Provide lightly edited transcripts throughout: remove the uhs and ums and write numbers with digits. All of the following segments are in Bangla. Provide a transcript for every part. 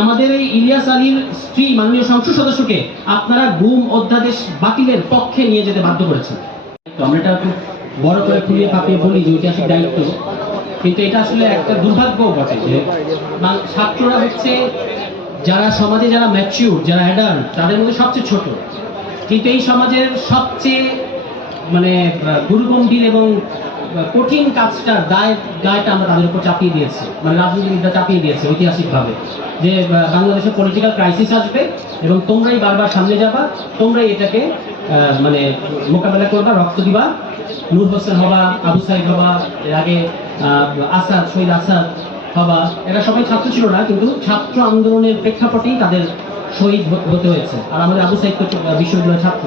আমাদের এই ইলিয়াস আলীর স্ত্রী মাননীয় সংসদ সদস্যকে আপনারা গুম অধ্যাদেশ বাতিলের পক্ষে নিয়ে যেতে বাধ্য করেছেন। তো আমরা এটা খুব বড় করে খুলিয়ে কাঁপিয়ে বলি যে ঐতিহাসিক দায়িত্ব, কিন্তু এটা আসলে একটা দুর্ভাগ্য বটে যে ছাত্ররা হচ্ছে যারা সমাজে যারা ম্যাচিউর, যারা অ্যাডাল্ট, তাদের মধ্যে সবচেয়ে ছোট, কিন্তু এই সমাজের সবচেয়ে মানে গুরুগম্ভীর এবং কঠিন কাজটার দায়টা আমরা তাদের উপর চাপিয়ে দিয়েছি, মানে রাজনীতিবিদরা চাপিয়ে দিয়েছে ঐতিহাসিকভাবে, যে বাংলাদেশে পলিটিক্যাল ক্রাইসিস আসবে এবং তোমরাই বারবার সামনে যাবা, তোমরাই এটাকে মানে মোকাবেলা করবা, রক্ত দিবা, নূর হোসেন হবা, আবু সাইদ হবা, এর আগে আসাদ, শহীদ আসাদ হবা। এরা সবাই ছাত্র ছিল না, কিন্তু ছাত্র আন্দোলনের প্রেক্ষাপটেই তাদের শহীদ হতে হয়েছে। আর আমাদের আবু সাইদ তো বিশ্ববিদ্যালয়ের ছাত্র।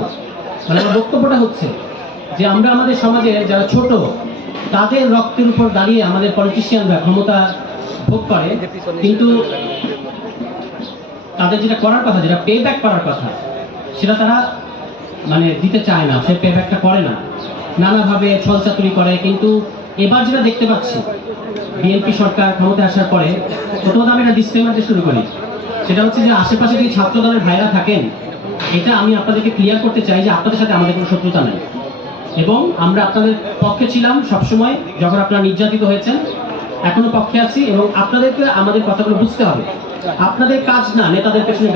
মানে আমার বক্তব্যটা হচ্ছে যে আমরা আমাদের সমাজে যারা ছোট, তাদের রক্তের উপর দাঁড়িয়ে আমাদের পলিটিশিয়ানরা ক্ষমতা ভোগ করে, কিন্তু তাদের যেটা করার কথা, যেটা পে ব্যাক করার কথা, সেটা তারা মানে দিতে চায় না, সে পে ব্যাকটা করে না, নানাভাবে ছলচাতুরি করে। কিন্তু এবার যেটা দেখতে পাচ্ছি, বিএনপি সরকার ক্ষমতায় আসার পরে, প্রথমত আমি একটা ডিসক্লেমার দিয়ে শুরু করি, সেটা হচ্ছে যে আশেপাশে যদি ছাত্র দলের ভাইরা থাকেন, এটা আমি আপনাদেরকে ক্লিয়ার করতে চাই যে আপনাদের সাথে আমাদের কোনো শত্রুতা নেই, এবং আমরা আপনাদের পক্ষে ছিলাম সবসময় যখন আপনারা নির্যাতিত হয়েছেন, এখনো পক্ষে আছি, এবং আপনাদেরকে আমাদের কথাগুলো বুঝতে হবে। আপনাদের কাজ না নেতাদের পেছনে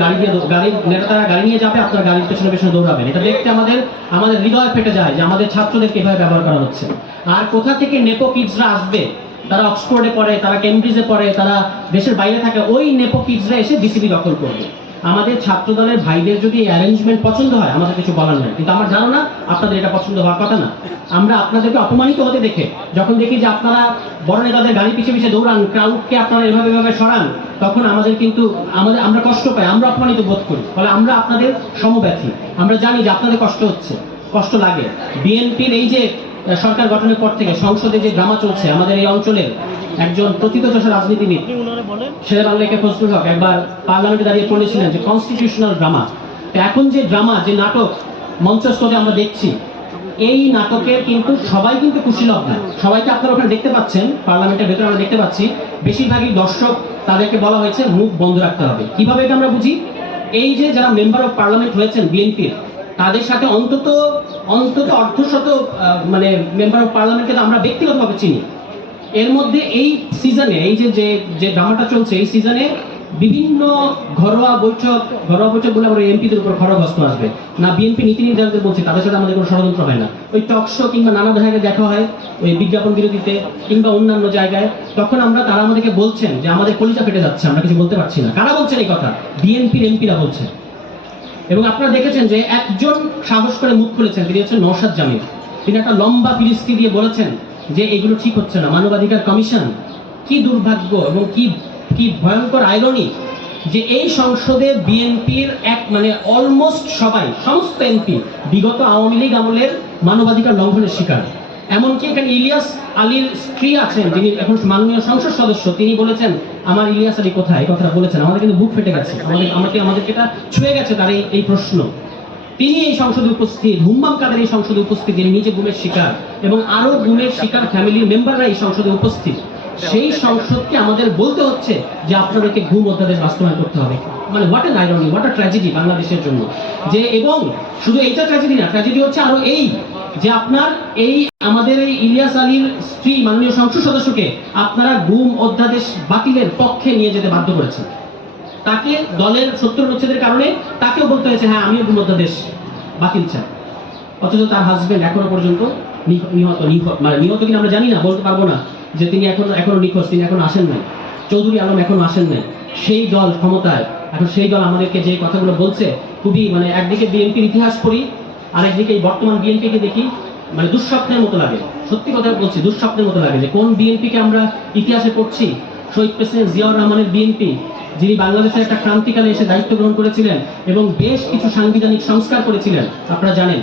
নেতারা গাড়ি নিয়ে যাবে, আপনারা গাড়ির পেছনে পেছনে দৌড়াবেন। এটা দেখতে আমাদের হৃদয় ফেটে যায় যে আমাদের ছাত্রদেরকে এভাবে ব্যবহার করা হচ্ছে। আর কোথা থেকে নেপো কিডসরা আসবে, তারা অক্সফোর্ডে পড়ে, তারা কেমব্রিজে পড়ে, তারা দেশের বাইরে থাকে, ওই নেপো কিডসরা এসে বিসিবি দখল করবে। আমাদের ছাত্র দলের ভাইদের যদি অ্যারেঞ্জমেন্ট পছন্দ হয়, আমাদের কিছু বলার নেই, কিন্তু আমার ধারণা আপনাদের এটা পছন্দ হওয়ার কথা না। আমরা আপনাদেরকে অপমানিত হতে দেখে, যখন দেখি যে আপনারা বড় নেতাদের গাড়ি পিছিয়ে পিছিয়ে দৌড়ান, ক্রাউডকে আপনারা এভাবে সরান, তখন আমাদের কিন্তু আমরা কষ্ট পাই, আমরা অপমানিত বোধ করি। ফলে আমরা আপনাদের সমব্যথী, আমরা জানি যে আপনাদের কষ্ট হচ্ছে, কষ্ট লাগে। বিএনপির এই যে সরকার গঠনের পর থেকে সংসদে যে ড্রামা চলছে, আমাদের এই অঞ্চলের একজন প্রথিতযশা রাজনীতিবিদ শেরে বাংলাকে ফজলুল হক একবার পার্লামেন্টে দাঁড়িয়ে বলেছিলেন যে কনস্টিটিউশনাল ড্রামা। এখন যে ড্রামা, যে নাটক মঞ্চস্থে আমরা দেখছি, এই নাটকের কিন্তু সবাই কিন্তু কুশীলভ না। সবাইকে আপনারা ওখানে দেখতে পাচ্ছেন, পার্লামেন্টের ভেতরে আমরা দেখতে পাচ্ছি বেশিরভাগই দর্শক, তাদেরকে বলা হয়েছে মুখ বন্ধ রাখতে হবে। কিভাবে এটা আমরা বুঝি? এই যে যারা মেম্বার অফ পার্লামেন্ট হয়েছেন বিএনপির, তাদের সাথে অন্তত অর্ধশত মানে মেম্বার অফ পার্লামেন্টকে আমরা ব্যক্তিগতভাবে চিনি। এর মধ্যে এই সিজনে, এই যে ড্রামাটা চলছে, এই সিজনে বিভিন্ন ঘরোয়া বৈঠক বলে আমরা এমপিদের উপর খড়গহস্ত আসবে না। বিএনপি নীতি নির্ধারকদের বলছে তাদের সাথে আমাদের কোনো ষড়যন্ত্র হয় না। ওই টক শো কিংবা নানা জায়গায় দেখা হয়, ওই বিজ্ঞাপন বিরতিতে কিংবা অন্যান্য জায়গায়, তখন তারা আমাদেরকে বলছেন যে আমাদের কলিজা ফেটে যাচ্ছে, আমরা কিছু বলতে পারছি না। কারা বলছেন এই কথা? বিএনপির এমপিরা বলছেন। এবং আপনারা দেখেছেন যে একজন সাহস করে মুখ খুলেছেন, তিনি হচ্ছেন নওশাদ জামিল। তিনি একটা লম্বা ফিরিস্তি দিয়ে বলেছেন যে এগুলো ঠিক হচ্ছে না, মানবাধিকার কমিশন। কি দুর্ভাগ্য এবং কি ভয়ঙ্কর আইরনি যে এই সংসদে বিএনপির মানে অলমোস্ট সমস্ত এমপি বিগত আওয়ামী লীগ আমলের মানবাধিকার লঙ্ঘনের শিকার। এমনকি এখানে ইলিয়াস আলীর স্ত্রী আছেন, যিনি এখন মাননীয় সংসদ সদস্য, তিনি বলেছেন আমার ইলিয়াস আলী কোথায়, এই কথাটা বলেছেন। আমাদের কিন্তু বুক ফেটে গেছে, আমাদেরকে এটা ছুঁয়ে গেছে তার এই প্রশ্ন। তিনি এই সংসদে উপস্থিত, হুম্মাম কাদের এই সংসদে উপস্থিত, যিনি নিজে গুমের শিকার, এবং আরো গুমের শিকার ফ্যামিলির মেম্বাররা এই সংসদে উপস্থিত। সেই সংসদকে আমাদের বলতে হচ্ছে যে আপনাদেরকে গুম অধ্যাদেশ বাস্তবায়ন করতে হবে। মানে what N irony, what a tragedy বাংলাদেশের জন্য। যে এবং শুধু এইটা ট্র্যাজেডি না, ট্র্যাজেডি হচ্ছে আরো এই যে আমাদের এই ইলিয়াস আলীর স্ত্রী মাননীয় সংসদ সদস্যকে আপনারা গুম অধ্যাদেশ বাতিলের পক্ষে নিয়ে যেতে বাধ্য করেছেন। তাকে দলের 70 অনুচ্ছেদের কারণে তাকেও বলতে হয়েছে হ্যাঁ আমিও গুম অধ্যাদেশ বাতিল চাই, অথচ তার হাজবেন্ড এখনো পর্যন্ত নিহত কিনা আমরা জানি না, বলতে পারবো না যে তিনি এখনো নিখোঁজ, তিনি এখন আসেন নাই। চৌধুরী আলম এখনো আসেন নাই। সেই দল ক্ষমতায়, এখন সেই দল আমাদেরকে যে কথাগুলো বলছে, খুবই মানে একদিকে বিএনপির ইতিহাস পড়ি, আরেকদিকে এই বর্তমান বিএনপিকে দেখি, মানে দুঃস্বপ্নের মতো লাগে। সত্যি কথা বলছি, দুঃস্বপ্নের মতো লাগে যে কোন বিএনপিকে আমরা ইতিহাসে পড়ছি। শহীদ প্রেসিডেন্ট জিয়াউর রহমানের বিএনপি, যিনি বাংলাদেশের একটা ক্রান্তিকালে এসে দায়িত্ব গ্রহণ করেছিলেন এবং বেশ কিছু সাংবিধানিক সংস্কার করেছিলেন, আপনারা জানেন।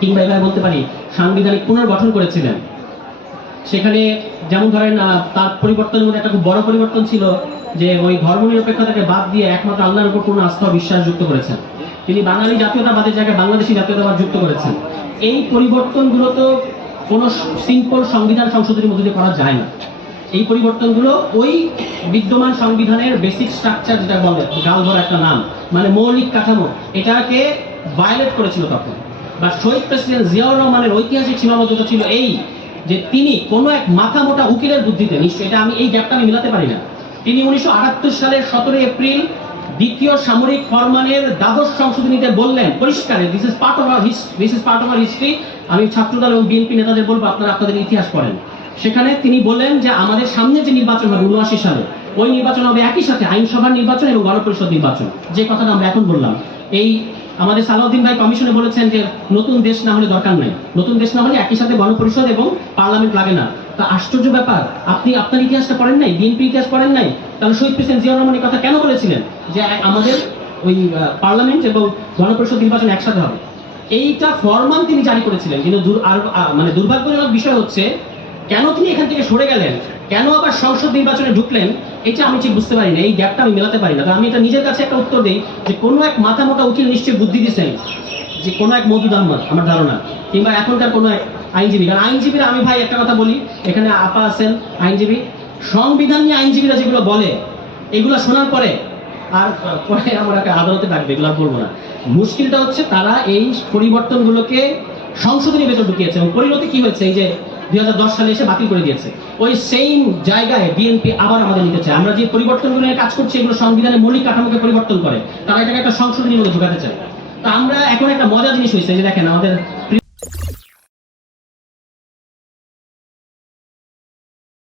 কিংবা এভাবে বলতে পারি সাংবিধানিক পুনর্গঠন করেছিলেন। সেখানে যেমন ধরেন তার পরিবর্তনের মধ্যে একটা খুব বড় পরিবর্তন ছিল যে ওই ধর্মনিরপেক্ষতাকে বাদ দিয়ে একমাত্র আল্লাহর উপর পূর্ণ আস্থা ও বিশ্বাস যুক্ত করেছেন। তিনি বাঙালি জাতীয়তাবাদের জায়গায় বাংলাদেশি জাতীয়তাবাদ যুক্ত করেছেন। এই পরিবর্তনগুলো তো কোনো সিম্পল সংবিধান সংশোধনের মধ্যে দিয়ে করা যায় না। এই পরিবর্তনগুলো ওই বিদ্যমান সংবিধানের বেসিক স্ট্রাকচার যেটা বলে গালভরা একটা নাম, মানে মৌলিক কাঠামো, এটাকে ভায়োলেট করেছিল তখন। বা শহীদ প্রেসিডেন্ট জিয়াউর রহমানের ঐতিহাসিক সীমাবদ্ধতা ছিল এই যে তিনি কোনো এক মাথা মোটা উকিলের বুদ্ধিতে, নিশ্চয় এটা এই গ্যাপটা আমি মিলাতে পারি না, তিনি 1978 সালের 17 এপ্রিল দ্বিতীয় সামরিক ফরমানের দ্বাদশ সংশোধনীতে বললেন পরিষ্কার, this is part of our history. আমি ছাত্রদল এবং বিএনপি নেতাদের বলবো আপনারা আপনাদের ইতিহাস পড়েন। সেখানে তিনি বললেন যে আমাদের সামনে যে নির্বাচন হবে 79 সালে, ওই নির্বাচন হবে একই সাথে আইনসভার নির্বাচন এবং গণপরিষদ নির্বাচন। যে কথাটা আমরা এখন বললাম, এই আমাদের সালাউদ্দিন ভাই কমিশনে বলেছেন যে নতুন দেশ না হলে দরকার নাই, নতুন দেশ না হলে একই সাথে গণপরিষদ এবং পার্লামেন্ট লাগে না। তা আশ্চর্য ব্যাপার, আপনি আপনার ইতিহাসটা পড়েন নাই, বিএনপি ইতিহাস পড়েন নাই? তাহলে শহীদ প্রেসিডেন্ট জিয়াউর রহমান এই কথা কেন বলেছিলেন যে আমাদের ওই পার্লামেন্ট এবং গণপরিষদ নির্বাচন একসাথে হবে? এইটা ফরমান তিনি জারি করেছিলেন, কিন্তু মানে দুর্ভাগ্যজনক বিষয় হচ্ছে কেন তিনি এখান থেকে সরে গেলেন, কেন আবার সংসদ নির্বাচনে ঢুকলেন, এটা আমি ঠিক বুঝতে পারি না। এই গ্যাপটা আমি মেলাতে পারি না। তো আমি এটা নিজের কাছে একটা উত্তর দিই যে কোনো এক মাথা মোটা উকিল নিশ্চয়ই বুদ্ধি দিচ্ছেন, যে কোনো এক মওদুদ আহমদ আমার ধারণা, কিংবা এখনকার কোনো এক আইনজীবী। কারণ আইনজীবীরা, আমি ভাই একটা কথা বলি, এখানে আপা আছেন আইনজীবী, সংবিধান নিয়ে আইনজীবীরা যেগুলো বলে এগুলো শোনার পরে আর পরে আমরা আদালতে ডাকবে, এগুলো বলবো না। মুশকিলটা হচ্ছে তারা এই পরিবর্তনগুলোকে সংশোধনী ভেতর ঢুকিয়েছে এবং পরিণতি কি হয়েছে, এই যে 2010 সালে এসে বাতিল করে দিয়েছে। ওই সেম জায়গায় বিএনপি আবার আমাদের নিতে চায়। আমরা যে পরিবর্তনগুলো নিয়ে কাজ করছি এগুলো সংবিধানের মৌলিক কাঠামোকে পরিবর্তন করে, তারা এটাকে একটা সংশোধনীর মধ্যে ঢুকাতে চায়। তো আমরা এখন একটা মজার জিনিস হয়েছে যে দেখেন আমাদের